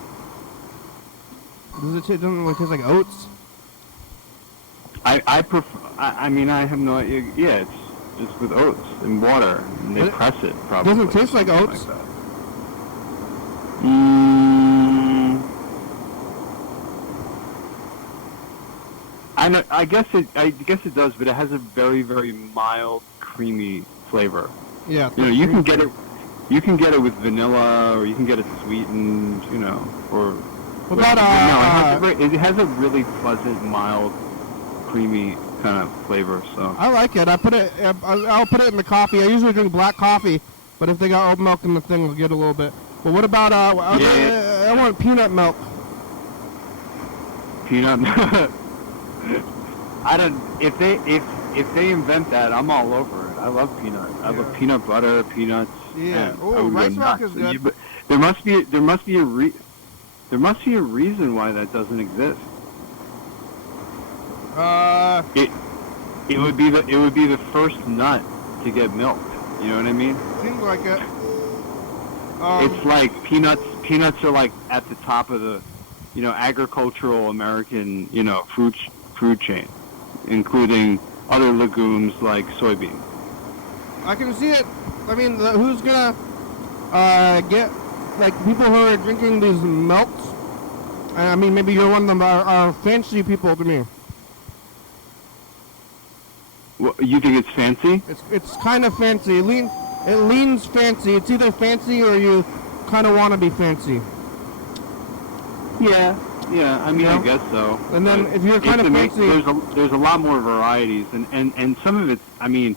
Doesn't it taste like oats? I prefer. I mean, I have no idea. Yeah, it's just with oats and water, and they press it. Probably doesn't taste like something oats. Like that. I guess it does, but it has a very, very mild, creamy flavor. Yeah. You know, you can get it with vanilla, or you can get it sweetened. You know, or What about it has a really pleasant, mild, creamy kind of flavor. So I like it. I'll put it in the coffee. I usually drink black coffee, but if they got oat milk in the thing, I'll get a little bit. But what about I want peanut milk. Peanut milk. I don't. If they invent that, I'm all over it. I love peanut. I love peanut butter, peanuts. Yeah. Man, Oh, rice milk is good. But there must be a reason why that doesn't exist. It would be the first nut to get milked. You know what I mean? Seems like it. It's like peanuts. Peanuts are like at the top of the, agricultural American, food chain, including other legumes like soybean. I can see it. I mean, who's gonna get like people who are drinking these milks? I mean, maybe you're one of them. Are fancy people to me. Well, you think it's fancy? It's kind of fancy. It leans fancy. It's either fancy or you kind of want to be fancy. Yeah. I mean, I guess so. And then if you're kind of fancy, there's a lot more varieties, and some of it's. I mean,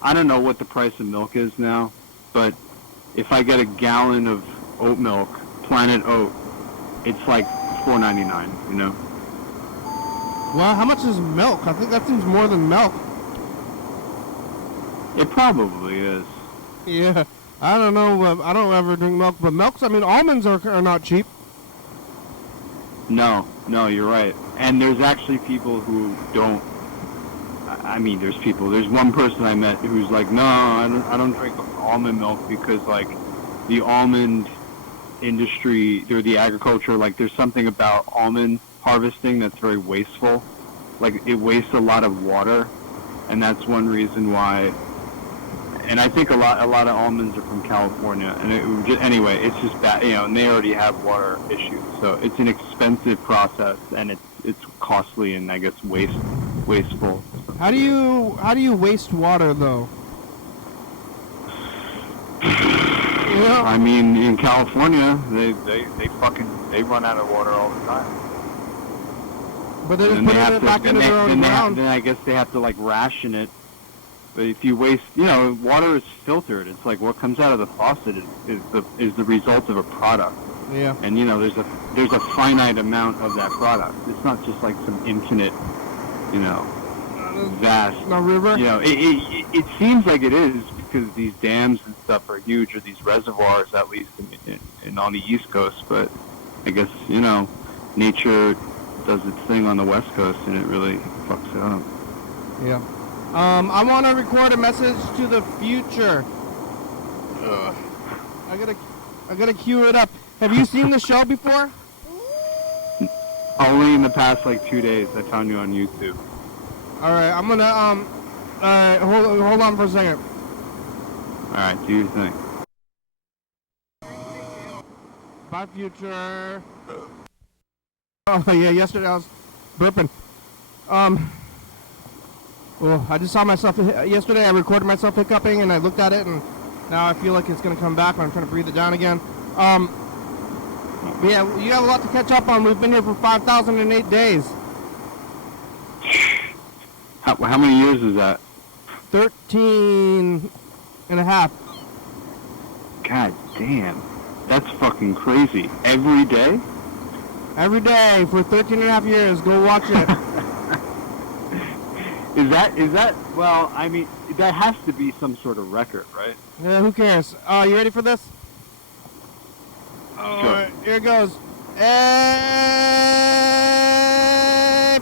I don't know what the price of milk is now, but if I get a gallon of oat milk, Planet Oat, it's like $4.99. You know. Well, how much is milk? I think that seems more than milk. It probably is. Yeah, I don't know. I don't ever drink milk, but milks. I mean, almonds are not cheap. No, you're right. And there's actually people who don't. I mean, there's one person I met who's like, no, I don't drink almond milk because like the almond industry, or the agriculture, like there's something about almond harvesting that's very wasteful. Like it wastes a lot of water, and that's one reason why. And I think a lot of almonds are from California, and anyway, it's just bad, and they already have water issues, so it's an expensive process, and it's costly and I guess wasteful. How do you waste water though? Yeah. I mean, in California, they run out of water all the time. But they just put it back into their own ground. Then I guess they have to like ration it. But if you waste, water is filtered. It's like what comes out of the faucet is the result of a product. Yeah. And there's a finite amount of that product. It's not just like some infinite, vast. No river. It seems like it is because these dams and stuff are huge, or these reservoirs, at least in on the East Coast. But I guess nature does its thing on the West Coast, and it really fucks it up. Yeah. I want to record a message to the future. I gotta cue it up. Have you seen the show before? Only in the past 2 days. I found you on YouTube. All right, I'm gonna hold on for a second. All right, do your thing. Bye, future. Oh yeah, yesterday I was burping. Well, I just saw myself yesterday. I recorded myself hiccuping, and I looked at it, and Now I feel like it's gonna come back when I'm trying to breathe it down again. But yeah, you have a lot to catch up on. We've been here for 5,008 days. How many years is that? 13 and a half. God damn. That's fucking crazy. Every day? Every day for 13 and a half years. Go watch it. Is that, well, I mean, that has to be some sort of record, right? Yeah, who cares? You ready for this? Sure. Alright, here it goes. Hey,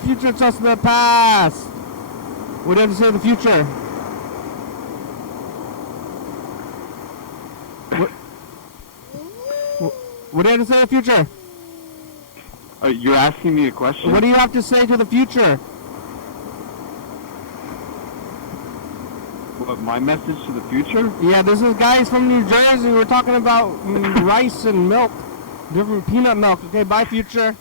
future trust the past. What do you have to say the future? What do you have to say the future? You're asking me a question? What do you have to say to the future? What, my message to the future? Yeah, this is guys from New Jersey. We're talking about rice and milk. Different peanut milk. Okay, bye, future.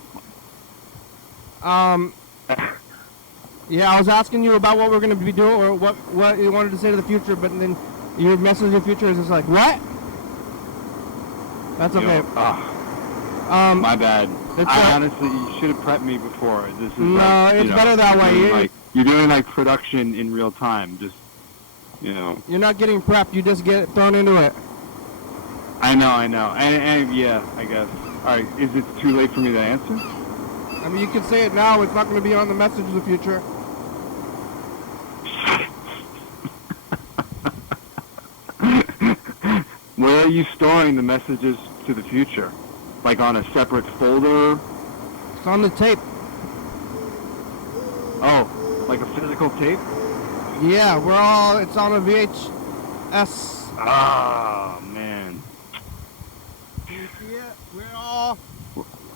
Yeah, I was asking you about what we're going to be doing or what you wanted to say to the future, but then your message to the future is just like, what? That's okay. My bad. Honestly, you should have prepped me before. This is no, it's better that way. You're doing like production in real time. Just, you know. You're not getting prepped. You just get thrown into it. I know. And yeah, I guess. All right, is it too late for me to answer? I mean, you can say it now. It's not going to be on the message of the future. Where are you storing the messages to the future? Like on a separate folder? It's on the tape. Oh, like a physical tape? Yeah, it's on a VHS. Ah, man.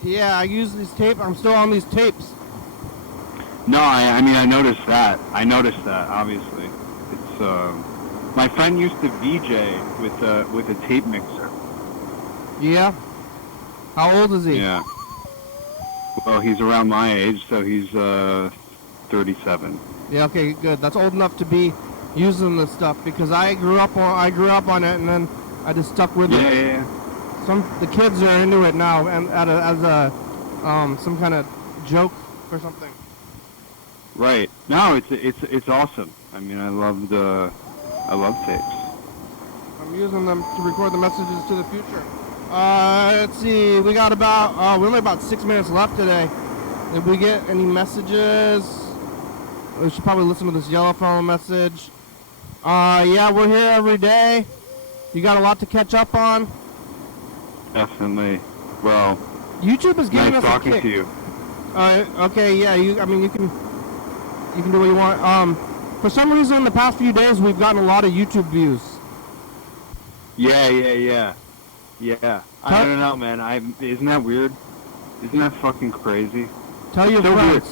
Yeah, I use these tapes. I'm still on these tapes. No, I mean, I noticed that. Obviously. It's, my friend used to VJ with a tape mixer. Yeah? How old is he? Yeah. Well, he's around my age, so he's 37. Yeah, okay, good. That's old enough to be using this stuff because I grew up on it and then I just stuck with it. Yeah. The kids are into it now and as a some kind of joke or something. Right. No, it's awesome. I mean, I love tapes. I'm using them to record the messages to the future. Let's see. We got we're only about 6 minutes left today. If we get any messages, we should probably listen to this yellow phone message. Yeah, we're here every day. You got a lot to catch up on. Definitely. Well, YouTube is giving nice us a talking kick. to you. Okay, yeah. You can do what you want. For some reason, in the past few days, we've gotten a lot of YouTube views. Yeah. I don't know, man. Isn't that weird? Isn't that fucking crazy? Tell your friends.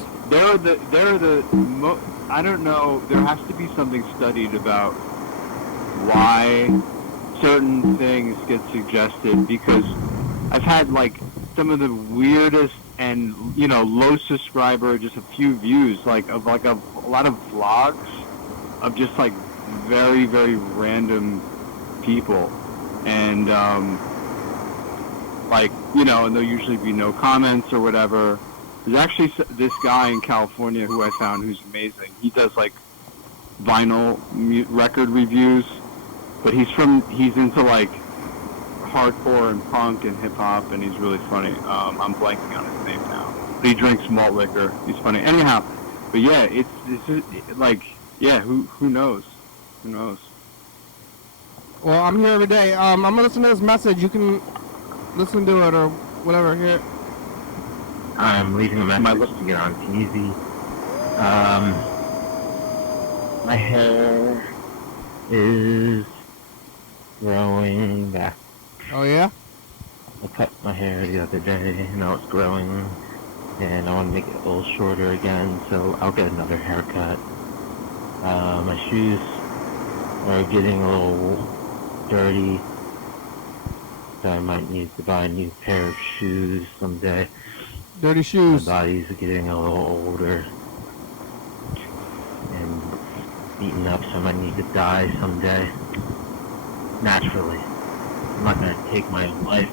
I don't know. There has to be something studied about why certain things get suggested, because I've had like some of the weirdest and low subscriber, just a few views, like a lot of vlogs of just like very, very random people, and and there'll usually be no comments or whatever. There's actually this guy in California who I found who's amazing. He does like vinyl record reviews, but he's into like hardcore and punk and hip hop, and he's really funny. I'm blanking on his name now. But he drinks malt liquor. He's funny. Anyhow, but yeah, it's like, yeah, who knows? Who knows? Well, I'm here every day. I'm gonna listen to this message. You can listen to it or whatever. Here. I'm leaving a message to get on TV. My hair is growing back. Oh yeah? I cut my hair the other day, now it's growing, and I want to make it a little shorter again, so I'll get another haircut. My shoes are getting a little dirty, so I might need to buy a new pair of shoes someday. Dirty shoes. My body's getting a little older and beaten up, so I might need to dye someday. naturally. I'm not gonna take my own life.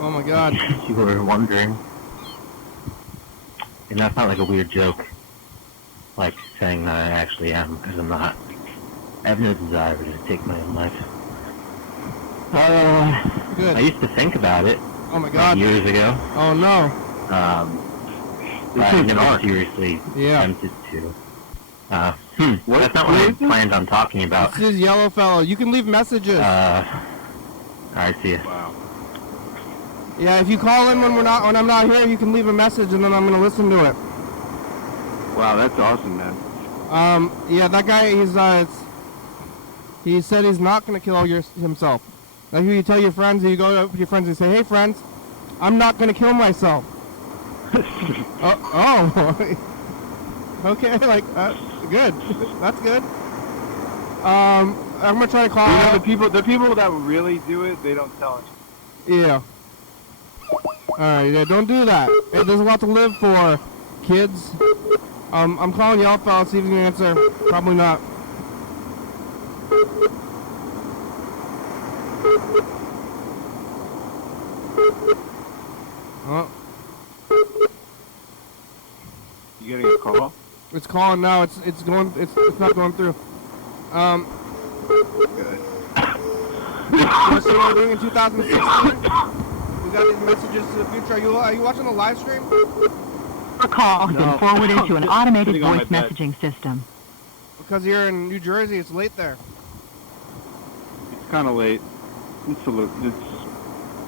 Oh my God. If you were wondering. And that's not like a weird joke. Like saying that I actually am, because I'm not. I have no desire to take my own life. Good. I used to think about it. Oh my God. Years ago. Oh no. But I never seriously tempted to. That's not what I planned on talking about. This is Yellow Fellow. You can leave messages. I see it. Wow. Yeah, if you call in when I'm not here, you can leave a message and then I'm gonna listen to it. Wow, that's awesome, man. Yeah, that guy, he said he's not gonna kill himself. Like you tell your friends, you go up to your friends and say, "Hey friends, I'm not gonna kill myself." Oh. Okay, like good. That's good. I'm gonna try to call. The people that really do it, they don't tell us. Yeah. Alright, yeah, don't do that. Hey, there's a lot to live for, kids. I'm calling Yellow Fellow, see if you can answer. Probably not. Oh. You getting a call? It's calling now. It's not going through. Good. You want to see what we're doing in 2016? We got these messages to the future. Are you watching the live stream? Your call has been forwarded to an automated voice messaging system. Because you're in New Jersey, it's late there. It's kind of late. It's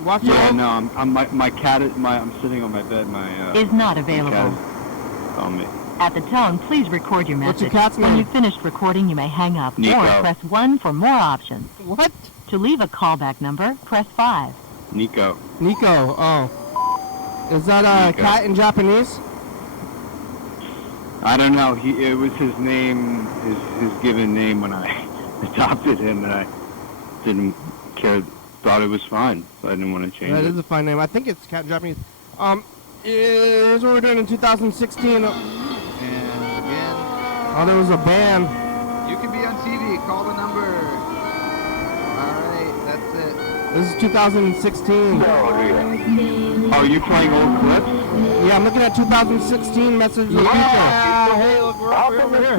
Watch yeah, no, my cat is I'm sitting on my bed. Is not available. My cat is on me. At the tone, please record your What's your message. cat's When name? you've finished recording, you may hang up Nico. or press 1 for more options. What? To leave a callback number, press 5. Nico. Nico, oh. Is that a Nico. cat in Japanese? I don't know. It was his name, his given name when I adopted him, and I didn't care. Thought it was fine, so I didn't want to change That it. is a fine name. I think it's cat in Japanese. Here's what we're doing in 2016. And again, Oh, there was a band. you can be on TV. Call the number. Alright, that's it. This is 2016. Oh, you playing old clips? Yeah, I'm looking at 2016 message of the future. Hey, look, we're over here.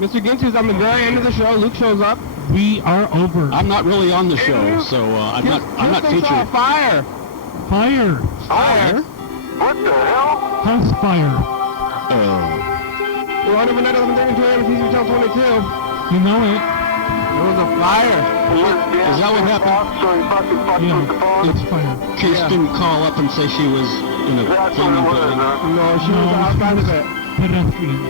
Mr. Ginty's on the very end of the show. Luke shows up. We are over. I'm not really on the show, so I'm not featured. Fire. Fire. Fire. What the hell? House fire. We're on overnight 11:30 p.m. TV Channel 22. You know it. There was a fire. Is that what happened? Yeah, it's fire. Case didn't call up and say she was in a flaming building. No, she was outside of it. Pedestrian.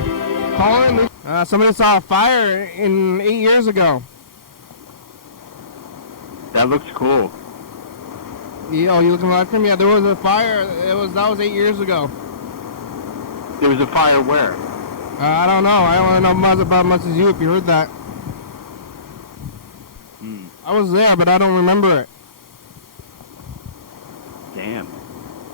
Call in. Somebody saw a fire 8 years ago. That looks cool. Yeah, oh, you looking live stream? Yeah, there was a fire. That was 8 years ago. There was a fire where? I don't know. I don't know about much as you if you heard that. I was there, but I don't remember it. Damn.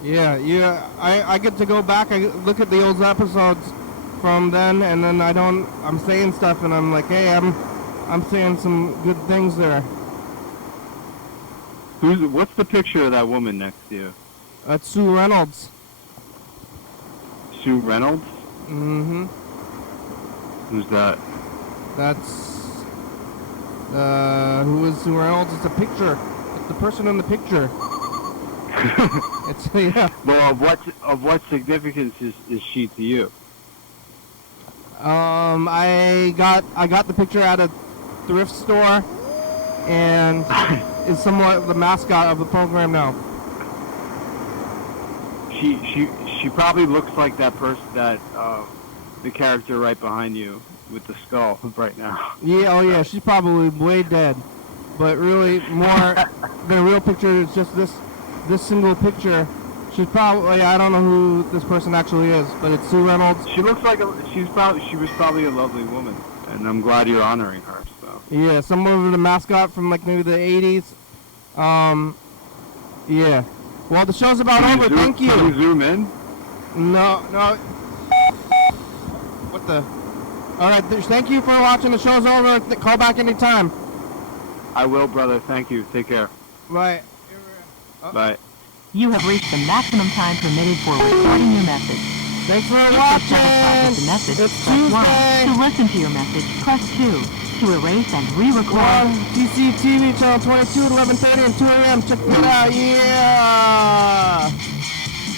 Yeah. I get to go back. I look at the old episodes from then, and then I'm saying stuff, and I'm like, hey, I'm saying some good things there. What's the picture of that woman next to you? That's Sue Reynolds. Sue Reynolds? Mm-hmm. Who's that? That's who is Sue Reynolds? It's a picture. It's the person in the picture. It's yeah. Well, of what significance is she to you? I got the picture at a thrift store, and is somewhat the mascot of the program now. She probably looks like that person the character right behind you with the skull right now. Yeah, oh yeah, she's probably way dead. But really, more the real picture is just this single picture. She's probably, I don't know who this person actually is, but it's Sue Reynolds. She looks like she was probably a lovely woman, and I'm glad you're honoring her. So. Yeah, some of the mascot from like maybe the 80s. Yeah. Well, the show's about over. Thank you. Can you zoom in? No. What the? All right. Thank you for watching. The show's over. Call back anytime. I will, brother. Thank you. Take care. Bye. Bye. You have reached the maximum time permitted for recording your message. Thanks for If you're satisfied with watching. the message, It's press 1. Tuesday. To listen to your message, press 2. To erase and re-record, CCTV channel 22 at 11:30 and 2 a.m. Check it out. Yeah.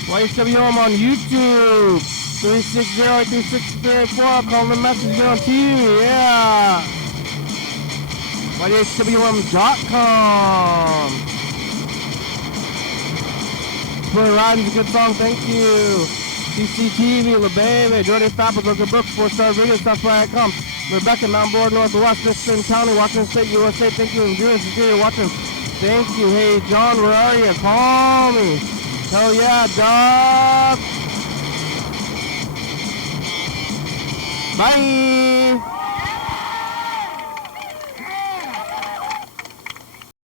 YDHWM on YouTube. 360-836-34. Call the message on TV. Yeah. YDHWM.com. Boy Riding's a good song, thank you. CCTV, La Baby, Jordan Fappas, Local Book, 4-star video, Southfly.com. Rebecca, Mount Board, Northwest, Thurston County, Washington State, USA, thank you. And viewers, if you're watching, thank you. Hey, John, where are you? Call me. Hell yeah, dog. Bye.